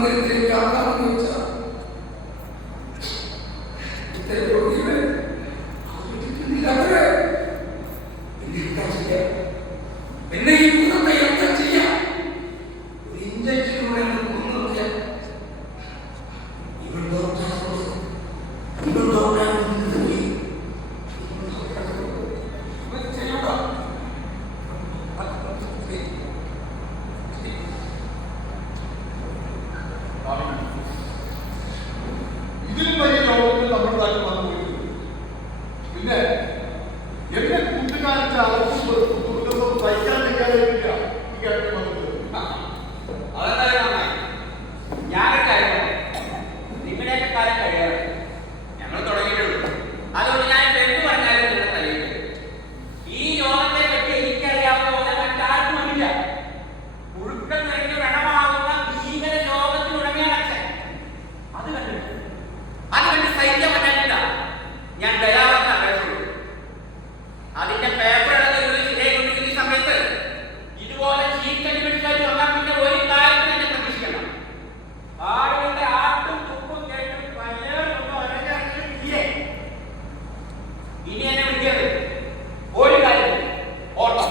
മന്ദിരത്തിലേക്ക് ആക്കാമെന്ന് വെച്ചാൽ ഇത്തരം രോഗികളെ അവരെ പിന്നെ എന്താ ചെയ്യാം? പിന്നെ ഈ ഭൂതത്തെ എന്താ ചെയ്യാം? ഒരു ഇഞ്ചക്ഷനിലൂടെ കൊന്നു ഇവൾ ഡോക്ടറെ ഇതിലും വലിയ രോഗങ്ങൾ നമ്മുടെ നാട്ടിൽ വന്നു പോയിട്ടുണ്ട്. പിന്നെ എന്റെ കൂട്ടുകാരന്റെ അളവും ദുർഗന്ധവും സഹിക്കാൻ കഴിയാതിരിക്കുക ഈ കാര്യം വന്നത്. അതെന്തായാലും നന്നായി. ഞാനൊരു കാര്യം പറയാം. നിങ്ങളുടെയൊക്കെ കാലം കഴിയാറ് ഞങ്ങൾ തുടങ്ങിയിട്ടുള്ളൂ. അതുകൊണ്ട് ഞാൻ എന്ത് പറഞ്ഞാലും നിങ്ങളുടെ തലയിൽ ഈ രോഗത്തെ പറ്റി എനിക്കറിയാവുന്ന പോലെ മറ്റാർക്കുമില്ല. പുഴുക്കൾ നിറഞ്ഞു വ്രണമാകുന്ന ഭീകര രോഗത്തിനുടമയാണ് അച്ഛൻ. അത് കണ്ട് സഹിക്കാൻ പറ്റാനില്ല. ഞാൻ ദയാവത്തിന് അപേക്ഷയുള്ളൂ. അതിന്റെ പേപ്പറുകൾ ശരിയായിക്കൊണ്ടിരിക്കുന്ന ഈ സമയത്ത് ഇതുപോലെ ചീറ്റടി പിടിച്ചാൽ വന്നാൽ പിന്നെ ഒരു കാര്യത്തിൽ എന്നെ പ്രതീക്ഷിക്കണം. ആളുകളുടെ ആട്ടും തുപ്പും കേട്ടും ഇനി എന്നെ വിളിക്കരുത്. ഒരു കാര്യം ഓട്ടം.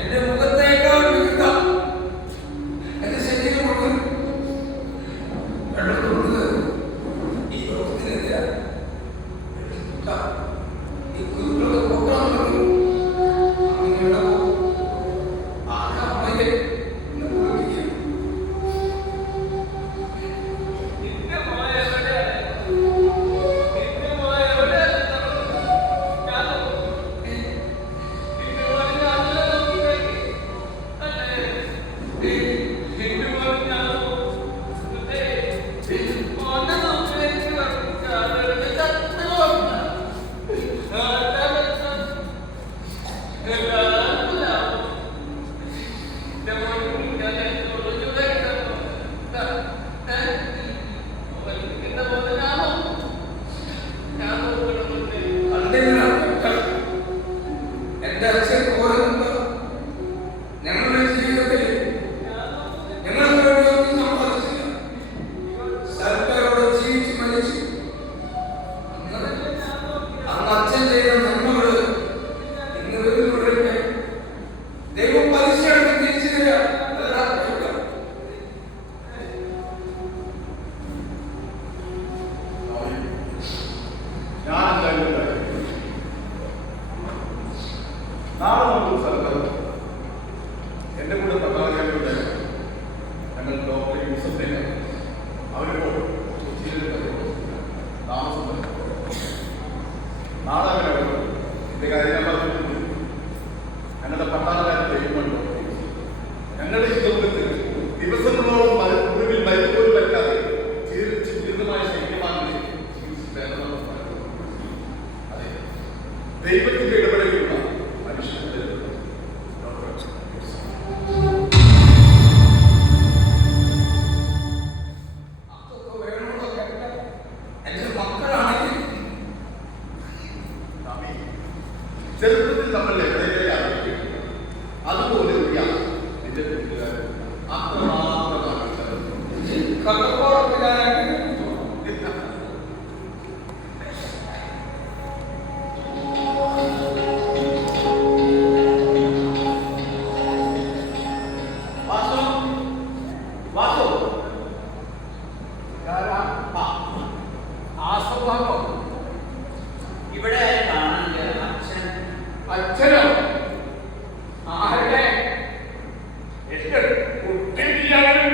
എന്റെ മുഖത്തേക്കാൾ വിരുദ്ധം എന്റെ ശരീരം കൊണ്ട് വെള്ളം കൊടുക്കുന്നത് ഈ രോഗത്തിനെതിരാണ്. ഈ കുരുക്കളൊക്കെ പോക്കാണെന്നുള്ളത് അങ്ങനെയുള്ള ആകെ അമ്മയെ ഉപയോഗിക്കും. എന്റെ അച്ഛൻ ഓരോരുത്തർ ഞങ്ങളുടെ ജീവിതത്തിൽ ഞങ്ങൾക്ക് വേണ്ടിയൊന്നും സമ്പാദിച്ചില്ല. സർക്കാരോട് ജീവിച്ച് മരിച്ചു. അന്ന് അച്ഛൻ ചെയ്ത നന്മകൾ ഇന്ന് വരുന്നവരുടെ ദൈവം പലിശയെടുത്ത് തിരിച്ചു തരാം. ഞാൻ എന്തായാലും കാര്യം നാളെ നമുക്കൊരു സ്ഥലത്ത് എന്റെ കൂടെ പട്ടാളക്കാരുടെ ഞങ്ങൾ ഡോക്ടർ യൂസഫിനെ അവരിപ്പോൾ താമസം നാളെ അങ്ങനെ വരും. എന്റെ കാര്യം ഞാൻ പറഞ്ഞിട്ടുണ്ട്. ഞങ്ങളുടെ പട്ടാളക്കാരുടെ ദൈവമുണ്ട്. ഞങ്ങളുടെ ഈ ലോകത്തിൽ ദിവസങ്ങളോളം മുറിവിൽ മരുന്നുപോലും പറ്റാതെ ദീർഘമായ ശരീരമാണ് അതെ ദൈവത്തിന്റെ ഇടപെടലുള്ള മനുഷ്യന്റെ എന്റെ മക്കളാണെങ്കിൽ ചെറുപ്പത്തിൽ നമ്മൾ എവിടെയാണ് അതുപോലെ നിന്റെ കൂട്ടുകാരൻ അത്രമാത്രമാണ് ഇവിടെ കാണാനില്ല. അച്ഛനോ ആരുടെ എന്റെ കുട്ടിയാലും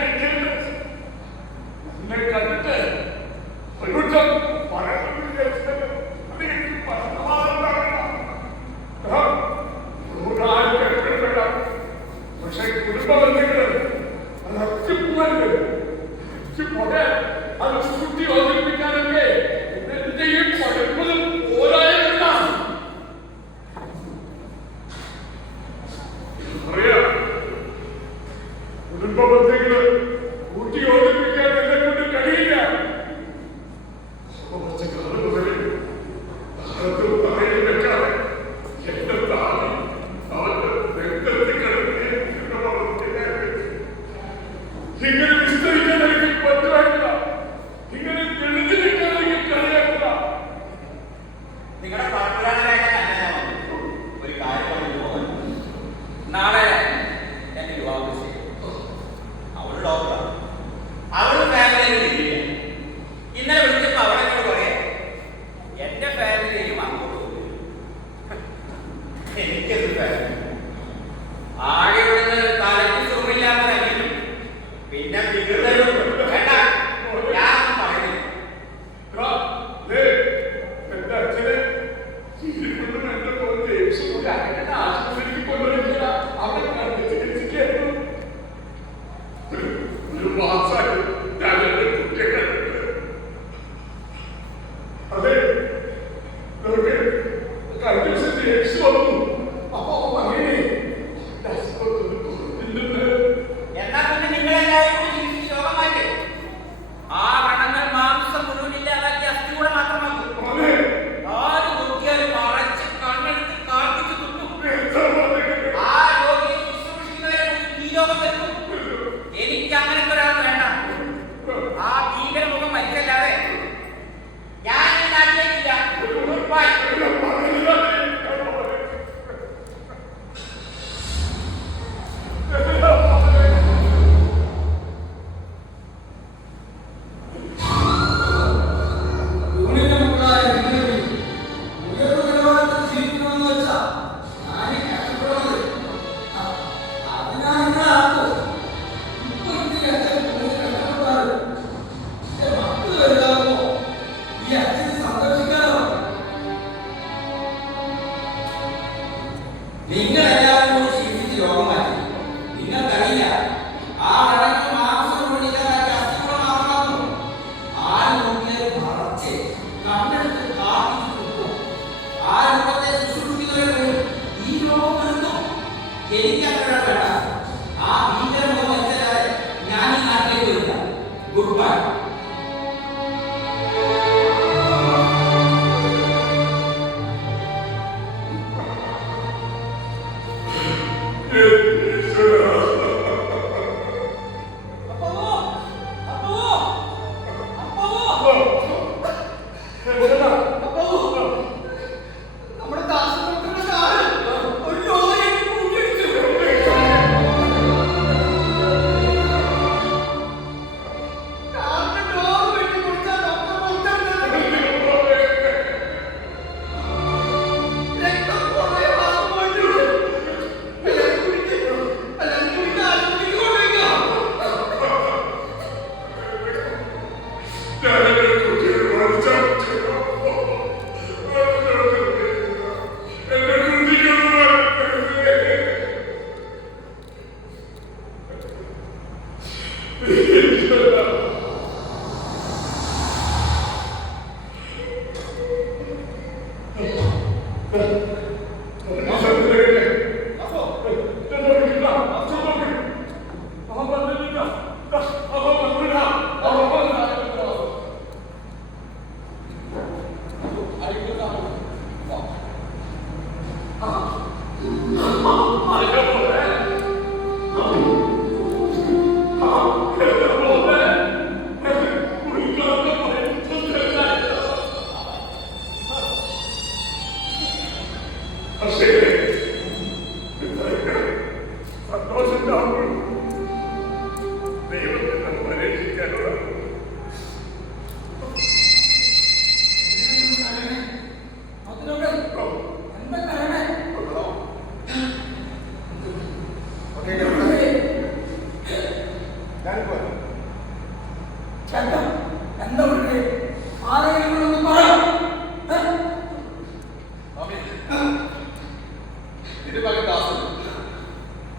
ഇതിന്റെ ഭാഗത്ത് ദാസൻ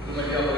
ഇത് മര്യാദ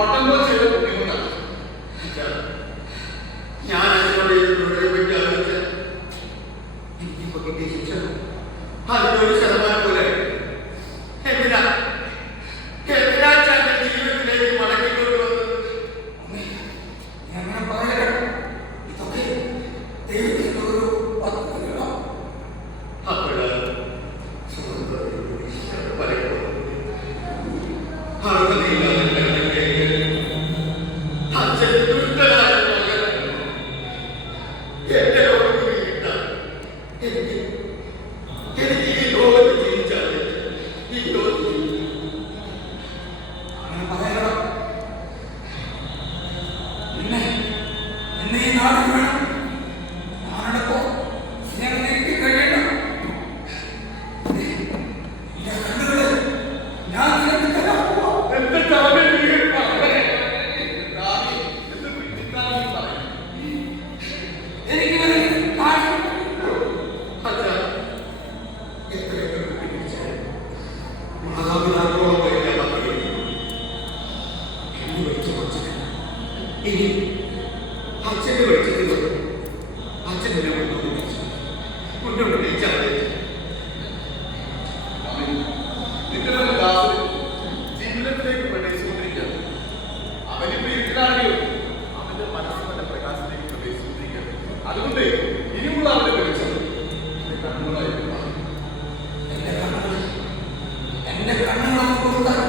പട്ടമ്പോ ചെയ്ത ബുദ്ധിമുട്ടാണ്. ഞാൻ അതിനോട് പറ്റി ആലോചിച്ച എനിക്കിപ്പോ കിട്ടിയ ശിക്ഷ അതിനൊരു ശതമാനം പോലെ എന്തിനാ ചാന്റെ ജീവിതത്തിലേക്ക് മടക്കിക്കൊണ്ട് വന്നത്? അങ്ങനെ പറയട്ടെ, ഇതൊക്കെ ദൈവത്തിന്റെ ഒരു പദ്ധതികളാണ്. അപ്പോഴാണ് അച്ഛന്റെ ദുഷ്ടനായ മകൻ എന്റെ ലോകത്തിൽ കിട്ടാൻ എനിക്ക് ഈ ലോകത്ത് ജീവിച്ചാൽ ഈ ലോകത്ത് അങ്ങനെ പറയണം. എന്നെ ഈ നാട് വേണം. ഞാനിപ്പോ എനിക്ക് കഴിയണ്ട. എന്റെ കണ്ണുകള് ഞാൻ നിനക്ക് തരാൻ പോവാ. എന്റെ തലയിൽ വീഴും മകനെ. എനിക്ക് ഇവരെ കാണണം. അച്ഛാ, എത്രയൊക്കെ പിടിച്ചാൽ മാതാപിതാക്കളോളം വരില്ല മക്കളെ. എന്നെ വിളിച്ച അച്ഛനെ ഇനി അച്ഛനെ വിളിച്ചിട്ടുള്ളത് അച്ഛൻ എന്നെ മുന്നോട്ട് വിളിച്ചാൽ നിങ്ങളുടെ ദാസൻ ജീവിതത്തിലേക്ക് പ്രവേശിച്ചുകൊണ്ടിരിക്കുകയാണ്. അവനിപ്പോ ഇരുട്ടാണെങ്കിലും അവന്റെ മനസ്സിന്റെ പ്രകാശത്തിലേക്ക് പ്രവേശിച്ചുകൊണ്ടിരിക്കുകയാണ്. അതുകൊണ്ട് ഇനിയുള്ള അവന്റെ വെളിച്ചം കണ്ണുകളായിരിക്കും. എന്റെ കണ്ണുകളെ കൊടുത്താൽ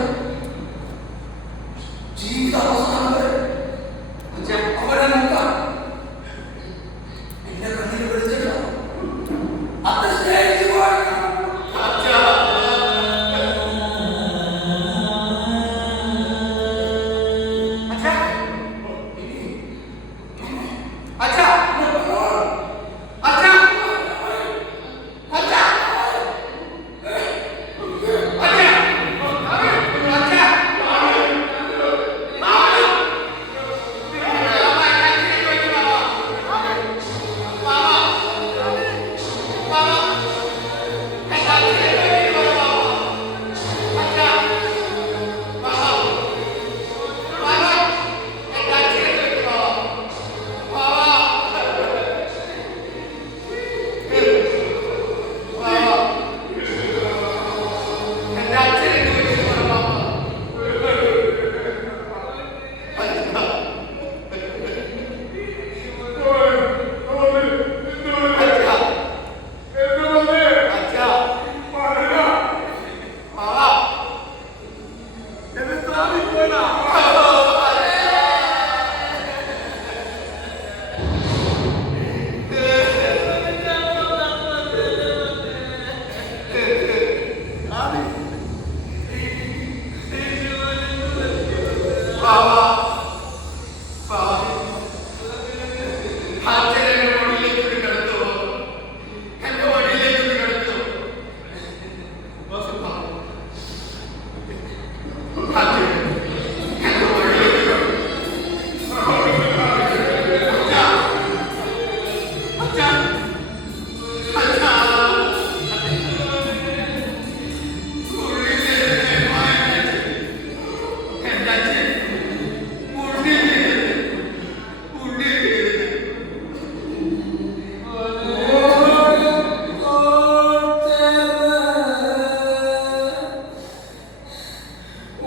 ജീവിതാവസാനം വരെ അവരെ നോക്കാം. എന്റെ കണ്ണിൽ വിളിച്ചില്ല അത് സ്നേഹിച്ചു പോകണം. അച്ഛാ, അച്ഛാ, അച്ഛാ, അച്ഛാ, അച്ഛാ,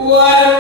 What?